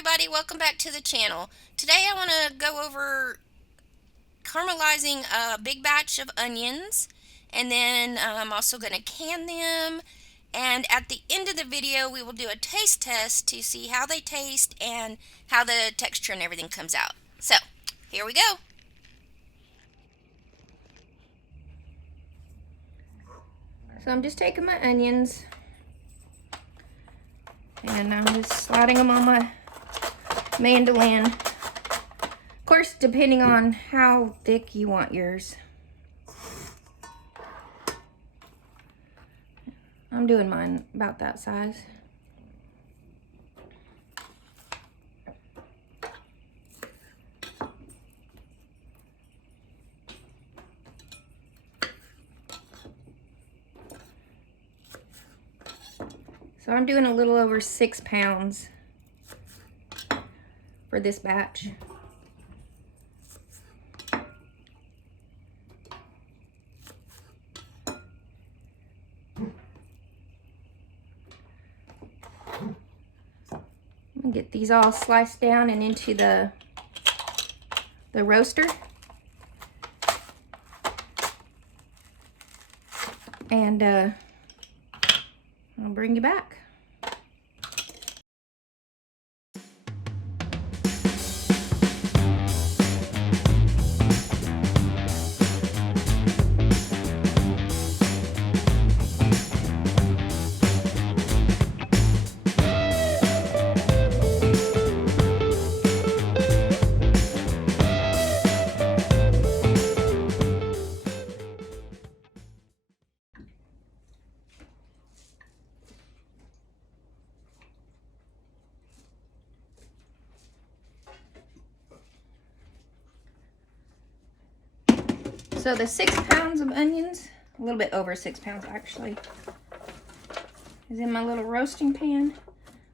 everybody, welcome back to the channel. Today I want to go over caramelizing a big batch of onions, and then I'm also going to can them, and at the end of the video we will do a taste test to see how they taste and how the texture and everything comes out. So here we go. So I'm just taking my onions and I'm just sliding them on my mandolin. Of course, depending on how thick you want yours. I'm doing mine about that size. So I'm doing a little over 6 pounds for this batch. I'm gonna get these all sliced down and into the roaster. And I'll bring you back. So the 6 pounds of onions, a little bit over 6 pounds actually, is in my little roasting pan.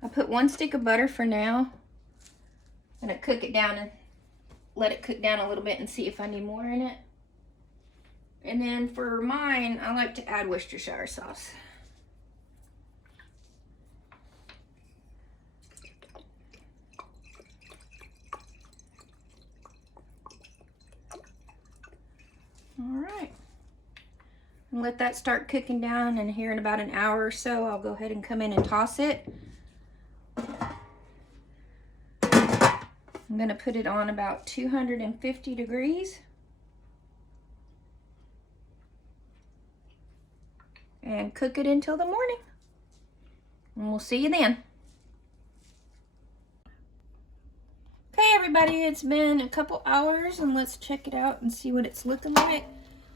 I put 1 stick of butter for now. I'm gonna cook it down and let it cook down a little bit and see if I need more in it. And then for mine, I like to add Worcestershire sauce. All right, and let that start cooking down, and here in about an hour or so, I'll go ahead and come in and toss it. I'm gonna put it on about 250 degrees. And cook it until the morning. And we'll see you then. Okay, everybody, it's been a couple hours, and let's check it out and see what it's looking like.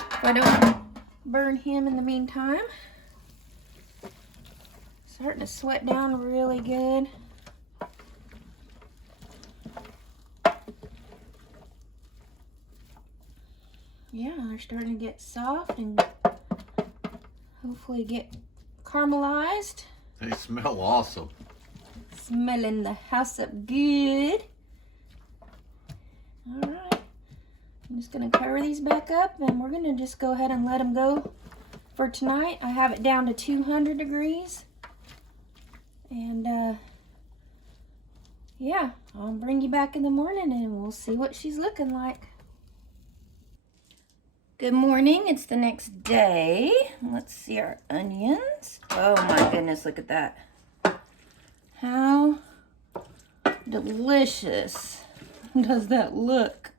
If I don't burn him in the meantime. Starting to sweat down really good. Yeah, they're starting to get soft and hopefully get caramelized. They smell awesome. Smelling the house up good. All right, I'm just gonna cover these back up, and we're gonna just go ahead and let them go for tonight. I have it down to 200 degrees. And yeah, I'll bring you back in the morning and we'll see what she's looking like. Good morning, it's the next day. Let's see our onions. Oh my goodness, look at that. How delicious does that look?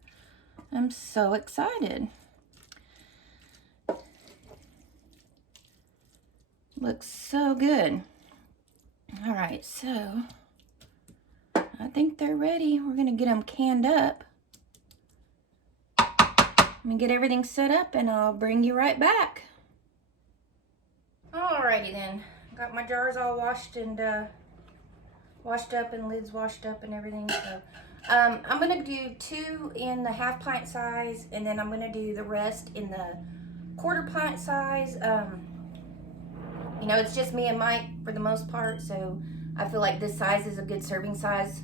I'm so excited. Looks so good. All right, so I think they're ready. We're gonna get them canned up. I'm gonna get everything set up and I'll bring you right back. Alrighty then, got my jars all washed and washed up and lids washed up and everything. So I'm gonna do 2 in the 1/2 pint size, and then I'm gonna do the rest in the 1/4 pint size. You know, it's just me and Mike for the most part, so I feel like this size is a good serving size.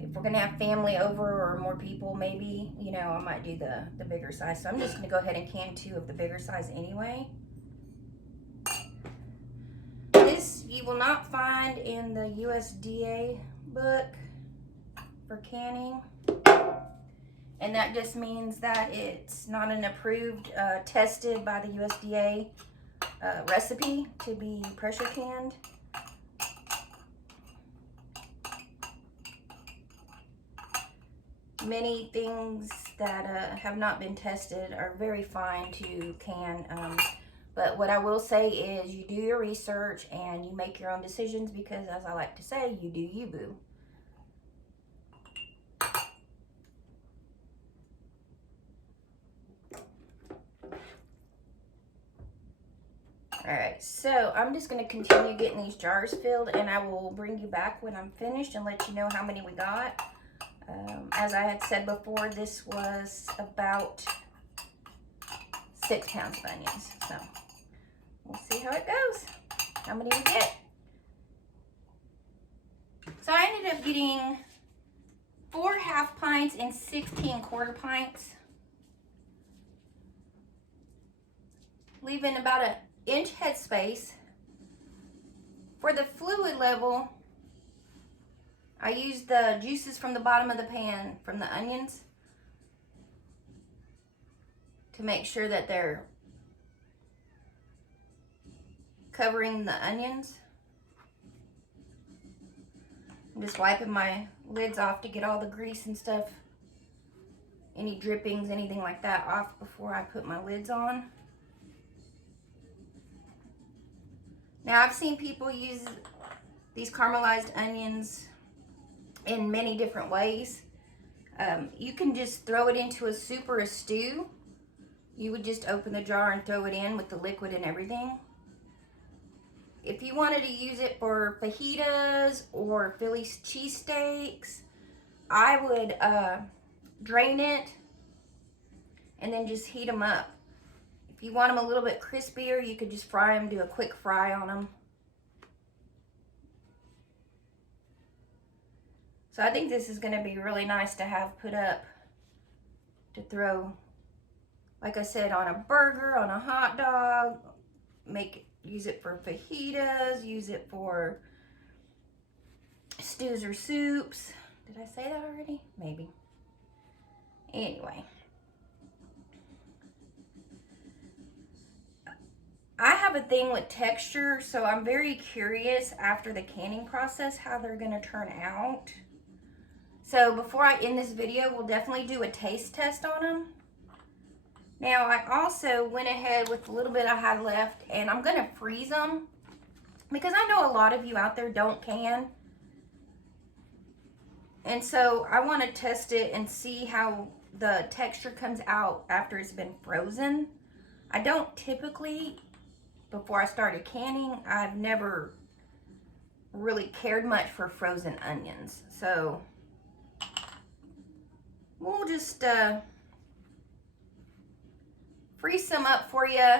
If we're gonna have family over or more people, maybe, you know, I might do the bigger size. So I'm just gonna go ahead and can 2 of the bigger size anyway. This you will not find in the USDA book for canning. And that just means that it's not an approved, tested by the USDA recipe to be pressure canned. Many things that have not been tested are very fine to can. But what I will say is you do your research and you make your own decisions because, as I like to say, you do you, boo. Alright, so I'm just going to continue getting these jars filled, and I will bring you back when I'm finished and let you know how many we got. As I had said before, this was about 6 pounds of onions, so we'll see how it goes, how many we get. So I ended up getting 4 half pints and 16 quarter pints, leaving about an inch headspace. For the fluid level, I used the juices from the bottom of the pan from the onions to make sure that they're covering the onions. I'm just wiping my lids off to get all the grease and stuff, any drippings, anything like that off before I put my lids on. Now, I've seen people use these caramelized onions in many different ways. You can just throw it into a soup or a stew. You would just open the jar and throw it in with the liquid and everything. If you wanted to use it for fajitas or Philly cheesesteaks, I would drain it and then just heat them up. If you want them a little bit crispier, you could just fry them, do a quick fry on them. So I think this is going to be really nice to have put up to throw, like I said, on a burger, on a hot dog, use it for fajitas, use it for stews or soups. Did I say that already? Maybe. Anyway. I have a thing with texture, so I'm very curious after the canning process how they're going to turn out. So before I end this video, we'll definitely do a taste test on them. Now, I also went ahead with a little bit I had left, and I'm going to freeze them because I know a lot of you out there don't can. And so I want to test it and see how the texture comes out after it's been frozen. I don't typically, before I started canning, I've never really cared much for frozen onions. So we'll just freeze some up for you,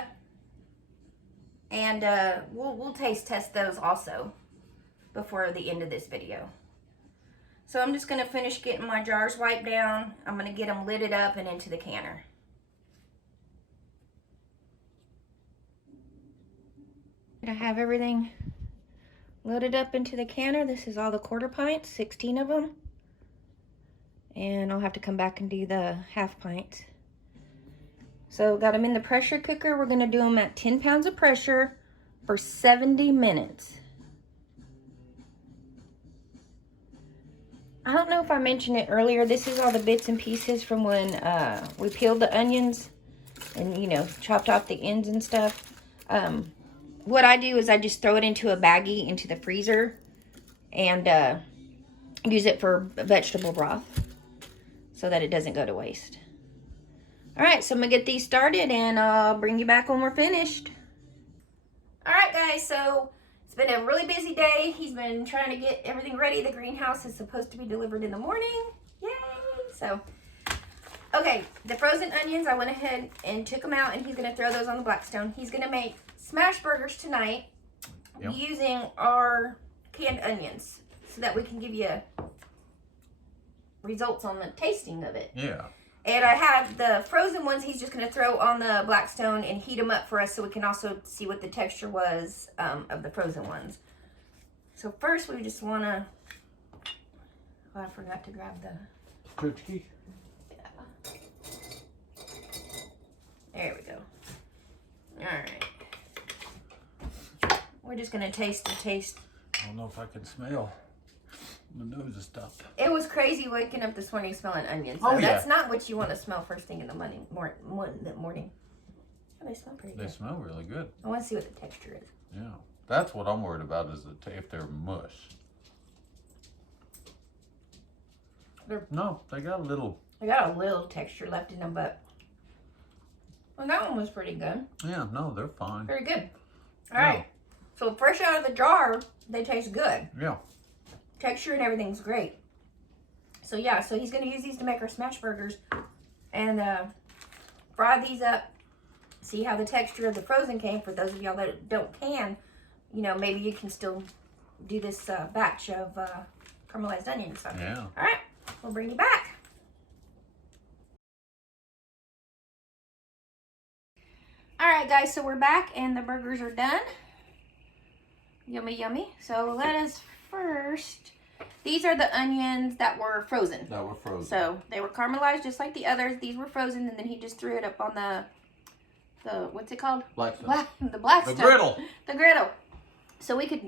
and we'll taste test those also before the end of this video. So I'm just going to finish getting my jars wiped down. I'm going to get them lidded up and into the canner. I have everything loaded up into the canner. This is all the quarter pints, 16 of them. And I'll have to come back and do the half pints. So got them in the pressure cooker. We're going to do them at 10 pounds of pressure for 70 minutes. I don't know if I mentioned it earlier. This is all the bits and pieces from when we peeled the onions and, you know, chopped off the ends and stuff. What I do is I just throw it into a baggie into the freezer and use it for vegetable broth so that it doesn't go to waste. All right, so I'm gonna get these started and I'll bring you back when we're finished. All right, guys, so it's been a really busy day. He's been trying to get everything ready. The greenhouse is supposed to be delivered in the morning. Yay! So, okay, the frozen onions, I went ahead and took them out, and he's gonna throw those on the Blackstone. He's gonna make smash burgers tonight using our canned onions so that we can give you results on the tasting of it. Yeah. And I have the frozen ones he's just going to throw on the Blackstone and heat them up for us so we can also see what the texture was of the frozen ones. So first we just want to, oh, I forgot to grab the, Church key? yeah. There we go. All right. We're just going to taste the taste. I don't know if I can smell. My nose is stuffed. It was crazy waking up this morning smelling onions. So Oh, yeah. That's not what you want to smell first thing in the morning. Oh, they smell pretty They good. smell really good. I want to see what the texture is. Yeah. That's what I'm worried about is if they're mush. No, they got a little. I got a little texture left in them, but well, that one was pretty good. Yeah, no, they're fine. Very good. All right. So fresh out of the jar, they taste good. Yeah. Texture and everything's great. So yeah, so he's gonna use these to make our smash burgers and fry these up. See how the texture of the frozen came. For those of y'all that don't can, you know, maybe you can still do this batch of caramelized onions. So. Yeah. All right, we'll bring you back. All right, guys, so we're back and the burgers are done. Yummy, yummy. So let us first, these are the onions that were frozen. That were frozen. So they were caramelized just like the others. These were frozen, and then he just threw it up on the what's it called? Black stuff. The black The stuff. griddle. The griddle. So we could.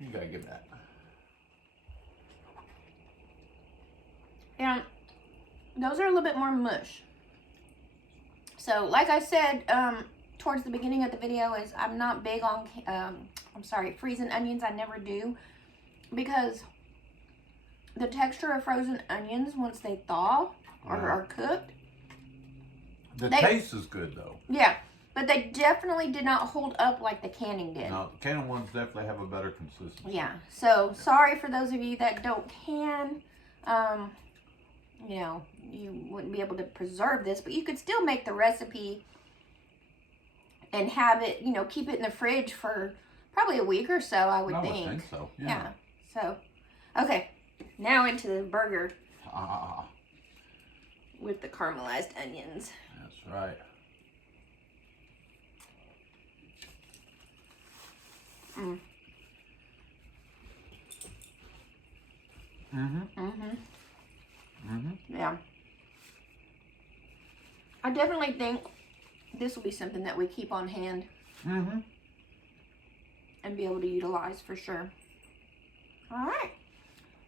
You gotta get that. And those are a little bit more mush. So like I said, towards the beginning of the video, is I'm not big on, freezing onions. I never do, because the texture of frozen onions, once they thaw or are cooked, The taste is good though. yeah, but they definitely did not hold up like the canning did. No, the canned ones definitely have a better consistency. Yeah, so sorry for those of you that don't can. You know, you wouldn't be able to preserve this, but you could still make the recipe and have it, you know, keep it in the fridge for probably a week or so, I would think. So. Yeah. So, okay, now into the burger with the caramelized onions. That's right. Mm. Mm-hmm. Mm-hmm. Mm-hmm. Yeah. I definitely think this will be something that we keep on hand Mm-hmm. and be able to utilize for sure. All right.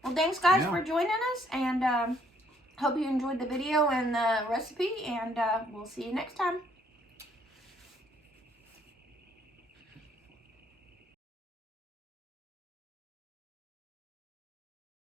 Well, thanks guys for joining us, and hope you enjoyed the video and the recipe, and we'll see you next time.